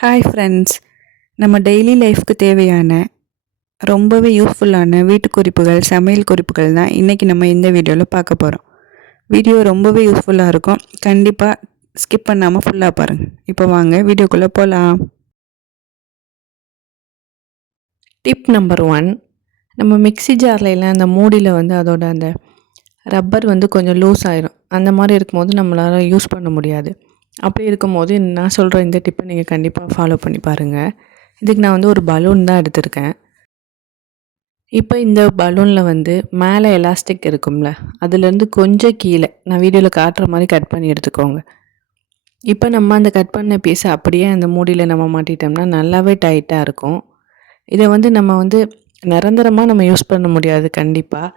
Hi friends நம்ம daily லைஃப்க்கு தேவையான ரொம்பவே யூஸ்ஃபுல்லான வீட்டு குறிப்புகள் சமையல் குறிப்புகள் தான் இன்றைக்கி நம்ம இந்த வீடியோவில் பார்க்க போகிறோம் வீடியோ ரொம்பவே யூஸ்ஃபுல்லாக இருக்கும். கண்டிப்பாக ஸ்கிப் பண்ணாமல் ஃபுல்லாக பாருங்கள் இப்போ வாங்க வீடியோக்குள்ளே போகலாம் டிப் நம்பர் ஒன் நம்ம மிக்ஸி ஜார்லாம் அந்த மூடியில் வந்து அதோட அந்த ரப்பர் வந்து கொஞ்சம் லூஸ் ஆயிரும். அந்த மாதிரி இருக்கும்போது நம்மளால் யூஸ் பண்ண முடியாது. அப்படி இருக்கும்போது நான் சொல்கிற இந்த டிப்பை நீங்கள் கண்டிப்பாக ஃபாலோ பண்ணி பாருங்கள் இதுக்கு நான் வந்து ஒரு பலூன் தான் எடுத்திருக்கேன். இப்போ இந்த பலூனில் வந்து மேலே எலாஸ்டிக் இருக்கும்ல அதுலேருந்து கொஞ்சம் கீழே நான் வீடியோவில் காட்டுற மாதிரி கட் பண்ணி எடுத்துக்கோங்க. இப்போ நம்ம அந்த கட் பண்ண பீஸை அப்படியே அந்த மூடியில் நம்ம மாட்டிட்டோம்னா நல்லாவே டைட்டாக இருக்கும். இதை வந்து நம்ம வந்து நிரந்தரமாக நம்ம யூஸ் பண்ண முடியாது கண்டிப்பாக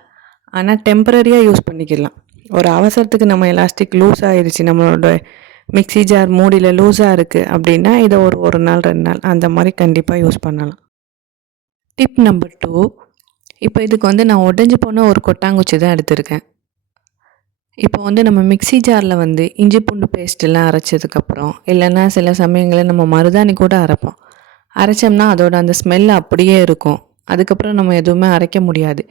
ஆனால் டெம்பரரியாக யூஸ் பண்ணிக்கலாம். ஒரு அவசரத்துக்கு நம்ம எலாஸ்டிக் லூஸ் ஆயிடுச்சு நம்மளோட மிக்ஸி ஜார் மூடியில் லூஸாக இருக்குது அப்படின்னா இதை ஒரு ஒரு நாள் ரெண்டு நாள் அந்த மாதிரி கண்டிப்பாக யூஸ் பண்ணலாம். டிப் நம்பர் டூ இப்போ இதுக்கு வந்து நான் உடஞ்சி போன ஒரு கொட்டாங்குச்சி தான் எடுத்திருக்கேன். இப்போ வந்து நம்ம மிக்ஸி ஜாரில் வந்து இஞ்சி பூண்டு பேஸ்ட்டெல்லாம் அரைச்சதுக்கப்புறம் இல்லைன்னா சில சமயங்களில் நம்ம மருதாணி கூட அரைப்போம். அரைச்சோம்னா அதோட அந்த ஸ்மெல் அப்படியே இருக்கும். அதுக்கப்புறம் நம்ம எதுவுமே அரைக்க முடியாது.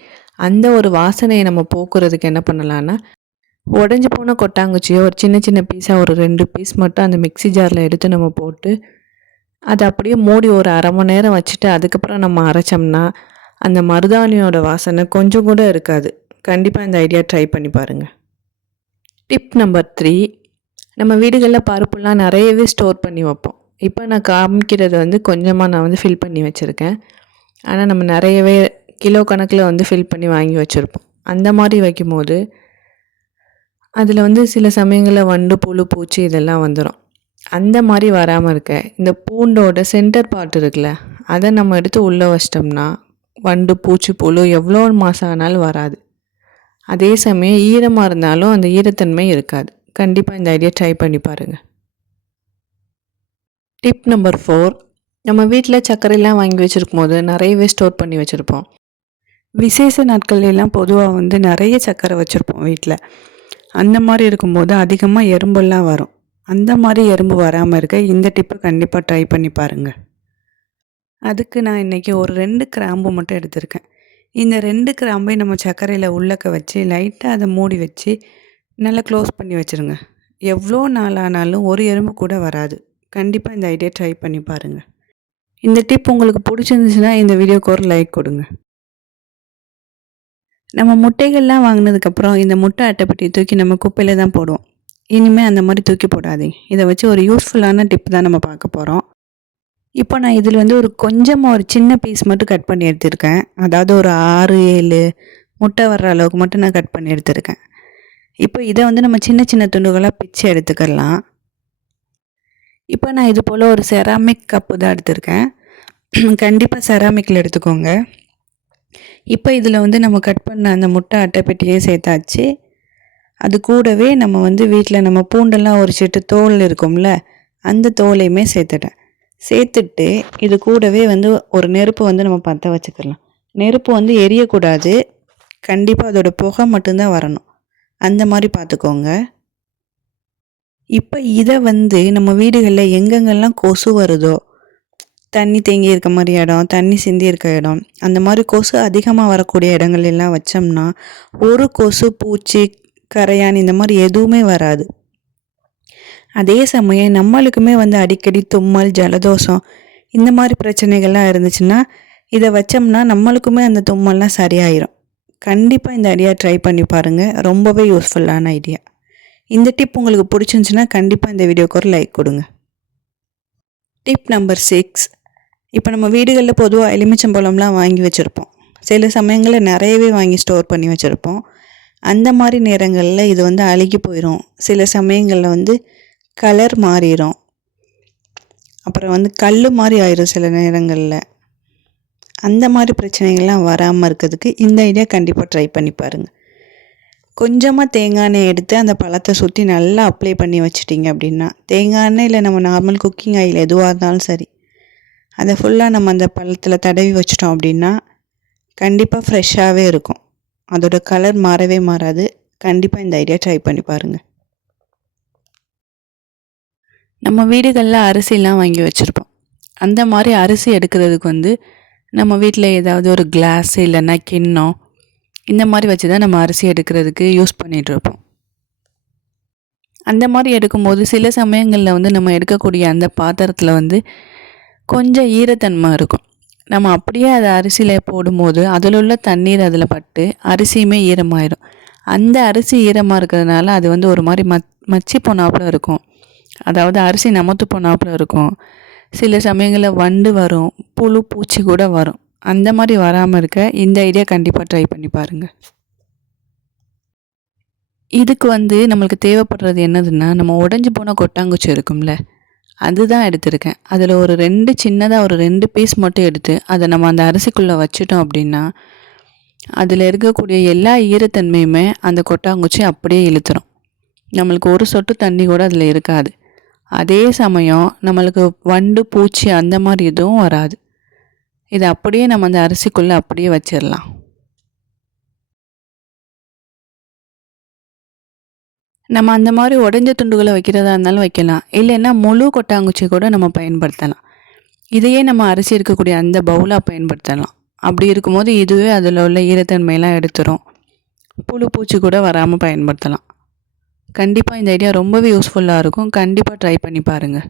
அந்த ஒரு வாசனையை நம்ம போக்குறதுக்கு என்ன பண்ணலான்னா உடஞ்சி போன கொட்டாங்குச்சியோ ஒரு சின்ன சின்ன பீஸாக ஒரு ரெண்டு பீஸ் மட்டும் அந்த மிக்ஸி ஜாரில் எடுத்து நம்ம போட்டு அதை அப்படியே மூடி ஒரு அரை மணி நேரம் வச்சுட்டு அதுக்கப்புறம் நம்ம அரைச்சோம்னா அந்த மருதாணியோட வாசனை கொஞ்சம் கூட இருக்காது. கண்டிப்பாக இந்த ஐடியா ட்ரை பண்ணி பாருங்கள் டிப் நம்பர் த்ரீ நம்ம வீடுகளில் பருப்புலாம் நிறையவே ஸ்டோர் பண்ணி வைப்போம். இப்போ நான் காமிக்கிறது வந்து கொஞ்சமாக நான் வந்து ஃபில் பண்ணி வச்சுருக்கேன். ஆனால் நம்ம நிறையவே கிலோ கணக்கில் வந்து ஃபில் பண்ணி வாங்கி வச்சுருப்போம். அந்த மாதிரி வைக்கும்போது அதில் வந்து சில சமயங்களில் வண்டு புழு பூச்சி இதெல்லாம் வந்துடும் அந்த மாதிரி வராமல் இருக்க இந்த பூண்டோட சென்டர் பார்ட் இருக்குல்ல அதை நம்ம எடுத்து உள்ளே வச்சிட்டோம்னா வண்டு பூச்சி புழு எவ்வளோ மாதம் ஆனாலும் வராது. அதே சமயம் ஈரமாக இருந்தாலும் அந்த ஈரத்தன்மை இருக்காது. கண்டிப்பாக இந்த ஐடியா ட்ரை பண்ணி பாருங்கள் டிப் நம்பர் ஃபோர் நம்ம வீட்டில் சர்க்கரையெல்லாம் வாங்கி வச்சுருக்கும் போது நிறையவே ஸ்டோர் பண்ணி வச்சுருப்போம். விசேஷ நாட்கள்லாம் எல்லாம் பொதுவாக வந்து நிறைய சர்க்கரை வச்சுருப்போம் வீட்டில் அந்த மாதிரி இருக்கும்போது அதிகமாக எறும்பெல்லாம் வரும். அந்த மாதிரி எறும்பு வராமல் இருக்க இந்த டிப்பை கண்டிப்பாக ட்ரை பண்ணி பாருங்கள் அதுக்கு நான் இன்றைக்கி ஒரு ரெண்டு கிராம்பு மட்டும் எடுத்திருக்கேன். இந்த ரெண்டு கிராம்பையும் நம்ம சர்க்கரையில் உள்ளக்க வச்சு லைட்டாக அதை மூடி வச்சு நல்லா க்ளோஸ் பண்ணி வச்சுருங்க. எவ்வளோ நாள் ஆனாலும் ஒரு எறும்பு கூட வராது. கண்டிப்பாக இந்த ஐடியா ட்ரை பண்ணி பாருங்கள் இந்த டிப் உங்களுக்கு பிடிச்சிருந்துச்சுன்னா இந்த வீடியோக்கு ஒரு லைக் கொடுங்க. நம்ம முட்டைகள்லாம் வாங்கினதுக்கப்புறம் இந்த முட்டை அட்டைப்பட்டியை தூக்கி நம்ம குப்பையில் தான் போடுவோம். இனிமேல் அந்த மாதிரி தூக்கி போடாதீங்க இதை வச்சு ஒரு யூஸ்ஃபுல்லான டிப் தான் நம்ம பார்க்க போகிறோம் இப்போ நான் இதில் வந்து ஒரு கொஞ்சமாக ஒரு சின்ன பீஸ் மட்டும் கட் பண்ணி எடுத்திருக்கேன். அதாவது ஒரு ஆறு ஏழு முட்டை வர்ற அளவுக்கு மட்டும் நான் கட் பண்ணி எடுத்திருக்கேன். இப்போ இதை வந்து நம்ம சின்ன சின்ன துண்டுகளாக பிச்சு எடுத்துக்கலாம். இப்போ நான் இது போல் ஒரு செராமிக் கப்பு தான் எடுத்திருக்கேன். கண்டிப்பாக செராமிக்கில் எடுத்துக்கோங்க. இப்போ இதில் வந்து நம்ம கட் பண்ண அந்த முட்டை அட்டைப்பெட்டியே சேர்த்தாச்சு. அது கூடவே நம்ம வந்து வீட்டில் நம்ம பூண்டெல்லாம் ஒரு சிட்டு தோல் இருக்கும்ல அந்த தோலையுமே சேர்த்துட்டேன். சேர்த்துட்டு இது கூடவே வந்து ஒரு நெருப்பு வந்து நம்ம பற்ற வச்சுக்கலாம் நெருப்பு வந்து எரியக்கூடாது. கண்டிப்பாக அதோட புகை மட்டும்தான் வரணும். அந்த மாதிரி பார்த்துக்கோங்க. இப்போ இதை வந்து நம்ம வீடுகளில் எங்கெங்கெல்லாம் கொசு வருதோ தண்ணி தேங்கி இருக்க மாதிரி இடம் தண்ணி சிந்தி இருக்க இடம் அந்த மாதிரி கொசு அதிகமாக வரக்கூடிய இடங்கள் எல்லாம் வச்சோம்னா ஒரு கொசு பூச்சி கரையான் இந்த மாதிரி எதுவுமே வராது. அதே சமயம் நம்மளுக்குமே வந்து அடிக்கடி தும்மல் ஜலதோஷம் இந்த மாதிரி பிரச்சனைகள்லாம் இருந்துச்சுன்னா இதை வச்சோம்னா நம்மளுக்குமே அந்த தும்மல்லாம் சரியாயிரும். கண்டிப்பாக இந்த ஐடியா ட்ரை பண்ணி பாருங்கள் ரொம்பவே யூஸ்ஃபுல்லான ஐடியா. இந்த டிப் உங்களுக்கு பிடிச்சிருந்துச்சுன்னா கண்டிப்பாக இந்த வீடியோக்கு ஒரு லைக் கொடுங்க. Tip number six. இப்போ நம்ம வீடுகளில் பொதுவாக எலுமிச்சம்பழம்லாம் வாங்கி வச்சுருப்போம். சில சமயங்களில் நிறையவே வாங்கி ஸ்டோர் பண்ணி வச்சுருப்போம். அந்த மாதிரி நேரங்களில் இது வந்து அழுகி போயிடும் சில சமயங்களில் வந்து கலர் மாறிடும் அப்புறம் வந்து கல் மாதிரி ஆயிரும் சில நேரங்களில். அந்த மாதிரி பிரச்சனைகள்லாம் வராமல் இருக்கிறதுக்கு இந்த ஐடியா கண்டிப்பாக ட்ரை பண்ணி பாருங்கள் கொஞ்சமாக தேங்காய் எண்ணெய் எடுத்து அந்த பழத்தை சுற்றி நல்லா அப்ளை பண்ணி வச்சிட்டிங்க அப்படின்னா தேங்காய் எண்ணெய் இல்லை நம்ம நார்மல் குக்கிங் ஆயில் எதுவாக இருந்தாலும் சரி அதை ஃபுல்லாக நம்ம அந்த பழத்தில் தடவி வச்சிட்டோம் அப்படின்னா கண்டிப்பாக ஃப்ரெஷ்ஷாகவே இருக்கும். அதோட கலர் மாறவே மாறாது. கண்டிப்பாக இந்த ஐடியா ட்ரை பண்ணி பாருங்கள் நம்ம வீடுகளில் அரிசிலாம் வாங்கி வச்சுருப்போம். அந்த மாதிரி அரிசி எடுக்கிறதுக்கு வந்து நம்ம வீட்டில் ஏதாவது ஒரு கிளாஸ் இல்லைன்னா கிண்ணம் இந்த மாதிரி வச்சு தான் நம்ம அரிசி எடுக்கிறதுக்கு யூஸ் பண்ணிகிட்ருப்போம் அந்த மாதிரி எடுக்கும்போது சில சமயங்களில் வந்து நம்ம எடுக்கக்கூடிய அந்த பாத்திரத்தில் வந்து கொஞ்சம் ஈரத்தன்மை இருக்கும். நம்ம அப்படியே அதை அரிசியில் போடும்போது அதில் உள்ள தண்ணீர் அதில் பட்டு அரிசியுமே ஈரமாயிடும் அந்த அரிசி ஈரமாக இருக்கிறதுனால அது வந்து ஒரு மாதிரி மத் மச்சி போனாப்புல இருக்கும். அதாவது அரிசி நமத்து போனாப்புல இருக்கும். சில சமயங்களில் வண்டு வரும் புழு பூச்சி கூட வரும். அந்த மாதிரி வராமல் இருக்க இந்த ஐடியா கண்டிப்பாக ட்ரை பண்ணி பாருங்கள் இதுக்கு வந்து நம்மளுக்கு தேவைப்படுறது என்னதுன்னா நம்ம உடஞ்சி போன கொட்டாங்குச்சி இருக்கும்ல அதுதான் எடுத்திருக்கேன். அதில் ஒரு ரெண்டு சின்னதாக ஒரு ரெண்டு பீஸ் மட்டும் எடுத்து அதை நம்ம அந்த அரிசிக்குள்ளே வச்சிட்டோம் அப்படின்னா அதில் இருக்கக்கூடிய எல்லா ஈரத்தன்மையுமே அந்த கொட்டாங்குச்சி அப்படியே இழுத்துரும். நம்மளுக்கு ஒரு சொட்டு தண்ணி கூட அதில் இருக்காது. அதே சமயம் நம்மளுக்கு வண்டு பூச்சி அந்த மாதிரி எதுவும் வராது. இதை அப்படியே நம்ம அந்த அரிசிக்குள்ளே அப்படியே வச்சிடலாம் நம்ம அந்த மாதிரி உடஞ்ச துண்டுகளை வைக்கிறதா இருந்தாலும் வைக்கலாம். இல்லைன்னா முழு கொட்டாங்குச்சி கூட நம்ம பயன்படுத்தலாம். இதையே நம்ம அரிசி இருக்கக்கூடிய அந்த பவுலாக பயன்படுத்தலாம். அப்படி இருக்கும்போது இதுவே அதில் உள்ள ஈரத்தன்மையெல்லாம் எடுத்துரும். புழு பூச்சி கூட வராமல் பயன்படுத்தலாம். கண்டிப்பாக இந்த ஐடியா ரொம்பவே யூஸ்ஃபுல்லாக இருக்கும். கண்டிப்பாக ட்ரை பண்ணி பாருங்கள்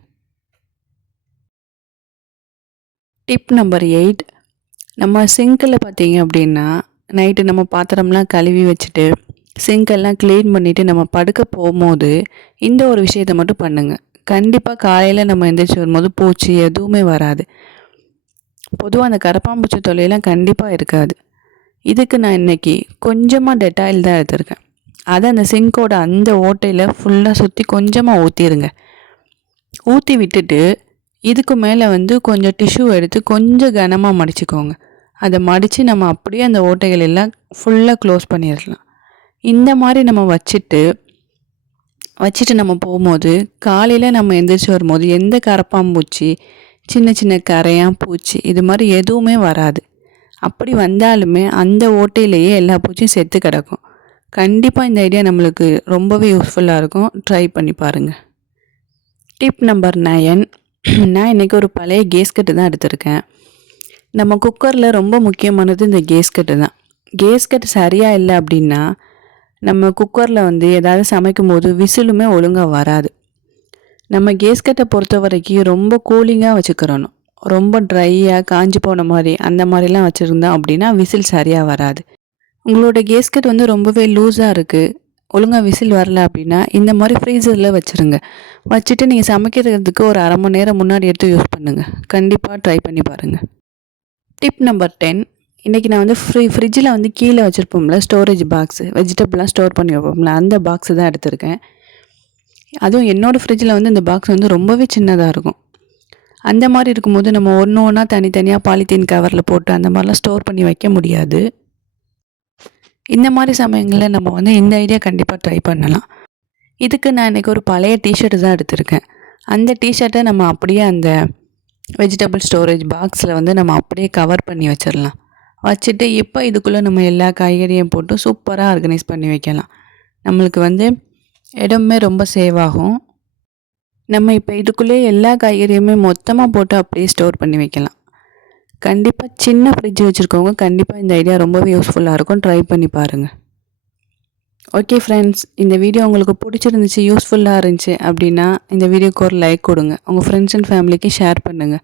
டிப் நம்பர் எயிட். நம்ம சிங்கில் பார்த்தீங்க அப்படின்னா நைட்டு நம்ம பாத்திரம்லாம் கழுவி வச்சுட்டு சிங்கெல்லாம் க்ளீன் பண்ணிவிட்டு நம்ம படுக்க போகும்போது இந்த ஒரு விஷயத்தை மட்டும் பண்ணுங்கள் கண்டிப்பாக காலையில் நம்ம எந்திரிச்சு வரும்போது பூச்சி எதுவுமே வராது. பொதுவாக அந்த கரப்பாம்பூச்சி தொல்லையெல்லாம் கண்டிப்பாக இருக்காது. இதுக்கு நான் இன்றைக்கி கொஞ்சமாக டெட்டாயில் தான் எடுத்திருக்கேன். அதை அந்த சிங்கோட அந்த ஓட்டையில் ஃபுல்லாக சுற்றி கொஞ்சமாக ஊற்றிடுங்க ஊற்றி விட்டுட்டு இதுக்கு மேலே வந்து கொஞ்சம் டிஷ்யூ எடுத்து கொஞ்சம் கனமாக மடிச்சுக்கோங்க. அதை மடித்து நம்ம அப்படியே அந்த ஓட்டைகள் எல்லாம் ஃபுல்லாக க்ளோஸ் பண்ணிடலாம். இந்த மாதிரி நம்ம வச்சுட்டு வச்சுட்டு நம்ம போகும்போது காலையில் நம்ம எந்திரிச்சு வரும்போது எந்த கரப்பாம்பூச்சி சின்ன சின்ன கரையான் பூச்சி இது மாதிரி எதுவுமே வராது. அப்படி வந்தாலுமே அந்த ஓட்டையிலேயே எல்லா பூச்சியும் செத்து கிடக்கும். கண்டிப்பாக இந்த ஐடியா நம்மளுக்கு ரொம்பவே யூஸ்ஃபுல்லாக இருக்கும். ட்ரை பண்ணி பாருங்கள் டிப் நம்பர் நயன் நான் இன்றைக்கி ஒரு பழைய கேஸ்கட்டு தான் எடுத்திருக்கேன். நம்ம குக்கரில் ரொம்ப முக்கியமானது இந்த கேஸ்கட்டு தான். கேஸ்கட் சரியாக இல்லை அப்படின்னா நம்ம குக்கரில் வந்து ஏதாவது சமைக்கும் போது விசிலுமே ஒழுங்காக வராது. நம்ம கேஸ்கட்டை பொறுத்த வரைக்கும் ரொம்ப கூலிங்காக வச்சுக்கிறணும். ரொம்ப ட்ரையாக காஞ்சி போன மாதிரி அந்த மாதிரிலாம் வச்சுருந்தோம் அப்படின்னா விசில் சரியாக வராது. உங்களோட கேஸ்கட் வந்து ரொம்பவே லூஸாக இருக்குது ஒழுங்காக விசில் வரல அப்படின்னா இந்த மாதிரி ஃப்ரீசரில் வச்சுருங்க. வச்சுட்டு நீங்கள் சமைக்கிறதுக்கு ஒரு அரை மணி நேரம் முன்னாடி எடுத்து யூஸ் பண்ணுங்கள் கண்டிப்பாக ட்ரை பண்ணி பாருங்கள் டிப் நம்பர் டென் இன்றைக்கி நான் வந்து ஃப்ரி ஃப்ரிட்ஜில் வந்து கீழே வச்சுருப்போம்ல ஸ்டோரேஜ் பாக்ஸு வெஜிடபிள்லாம் ஸ்டோர் பண்ணி வைப்போம்ல அந்த பாக்ஸு தான் எடுத்திருக்கேன். அதுவும் என்னோடய ஃப்ரிட்ஜில் வந்து இந்த பாக்ஸ் வந்து ரொம்பவே சின்னதாக இருக்கும். அந்த மாதிரி இருக்கும்போது நம்ம ஒன்று ஒன்றா தனித்தனியாக பாலித்தீன் கவரில் போட்டு அந்த மாதிரிலாம் ஸ்டோர் பண்ணி வைக்க முடியாது. இந்த மாதிரி சமயங்களில் நம்ம வந்து இந்த ஐடியா கண்டிப்பாக ட்ரை பண்ணலாம். இதுக்கு நான் இன்றைக்கி ஒரு பழைய டிஷர்ட்டு தான் எடுத்திருக்கேன். அந்த டிஷர்ட்டை நம்ம அப்படியே அந்த வெஜிடபிள் ஸ்டோரேஜ் பாக்ஸில் வந்து நம்ம அப்படியே கவர் பண்ணி வச்சிடலாம் வச்சுட்டு இப்போ இதுக்குள்ளே நம்ம எல்லா காய்கறியும் போட்டு சூப்பராக ஆர்கனைஸ் பண்ணி வைக்கலாம். நம்மளுக்கு வந்து இடமே ரொம்ப சேவ் ஆகும். நம்ம இப்போ இதுக்குள்ளே எல்லா காய்கறியுமே மொத்தமாக போட்டு அப்படியே ஸ்டோர் பண்ணி வைக்கலாம். கண்டிப்பாக சின்ன ஃப்ரிட்ஜ் வச்சுருக்கவங்க கண்டிப்பாக இந்த ஐடியா ரொம்பவே யூஸ்ஃபுல்லாக இருக்கும். ட்ரை பண்ணி பாருங்கள் ஓகே ஃப்ரெண்ட்ஸ் இந்த வீடியோ உங்களுக்கு பிடிச்சிருந்துச்சு யூஸ்ஃபுல்லாக இருந்துச்சு அப்படின்னா இந்த வீடியோக்கு ஒரு லைக் கொடுங்க. உங்கள் ஃப்ரெண்ட்ஸ் அண்ட் ஃபேமிலிக்கு ஷேர் பண்ணுங்கள்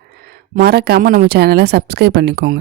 மறக்காமல் நம்ம சேனலை சப்ஸ்கிரைப் பண்ணிக்கோங்க.